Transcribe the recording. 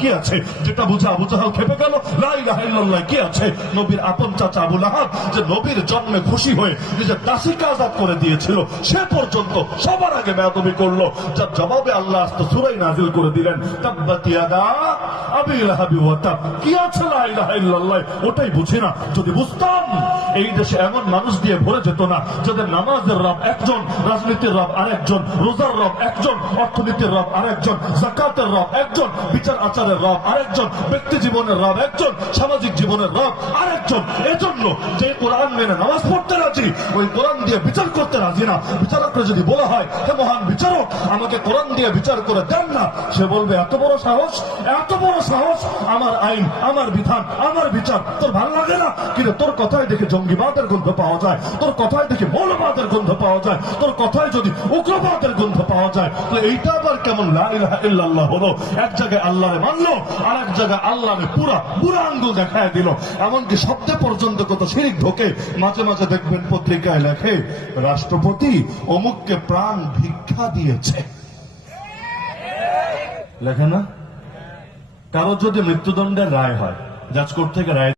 কি আছে যেটা বুঝে আবু জাহাল খেপে গেল? লা ইলাহা ইল্লাল্লাহ কি আছে? নবীর আপন চাচা আবু লাহাব যে নবীর জন্মে খুশি হয়ে নিজের দাসীকে আজাদ করে দিয়েছিল, সে পর্যন্ত সবার আগে বেয়াদবি করলো, যার জবাবে আল্লাহ আস্তে সূরা নাজিল করে দিলেন, তাব্বাত ইয়াদা আবি লাহাবি ওয়া তাব। কি আছে লা ইলাহা ইল্লাল্লাহ? ওটাই বুঝি না। যদি বুঝতাম এই দেশে এমন মানুষ দিয়ে ভরে যেত না যাদের নামাজের রব একজন, রাজনীতির রব আরেকজন, রোজার রব একজন, অর্থনীতির রব আরেকজন, যাকাতের রব একজন, বিচার আচারের রব আরেকজন, ব্যক্তি জীবনের রব একজন, সামাজিক জীবনের রব আরেকজন। এজন্য যে কোরআন মেনে নামাজ পড়তে রাজি, ওই কোরআন দিয়ে বিচার করতে রাজি না। বিচারকরা যদি বলা হয়, হে মহান বিচারক আমাকে কোরআন দিয়ে বিচার করে দেন না, সে বলবে এত বড় সাহস, এত বড় সাহস, আমার আইন, আমার বিধান, আমার বিচার তোর ভালো লাগে না? কিন্তু তোর কথায় দেখে জঙ্গিবাদের গন্ধ পাওয়া যায়, তোর কথায় দেখে মৌলবাদের গন্ধ পাওয়া যায়, তোর কথায় যদি উগ্রবাদের গন্ধ পাওয়া যায়, তাহলে এইটা আবার কেমন লা ইলাহা ইল্লাল্লাহ হলো? এক জায়গায় আল্লাহরে মানলো, আর এক জায়গায় আল্লাহরে পুরা বুড়া আঙ্গুল দেখায় দিল। এমনকি শব্দে পর্যন্ত কত শিরিক ঢোকে। মাঝে মাঝে দেখবেন পত্রিকায় লেখে, রাষ্ট্রপতি অমুককে প্রাণ ভিক্ষা দিয়েছে, লেখে না? কারো যদি মৃত্যুদণ্ডের রায় হয়, জাজ কোর্ট থেকে রায়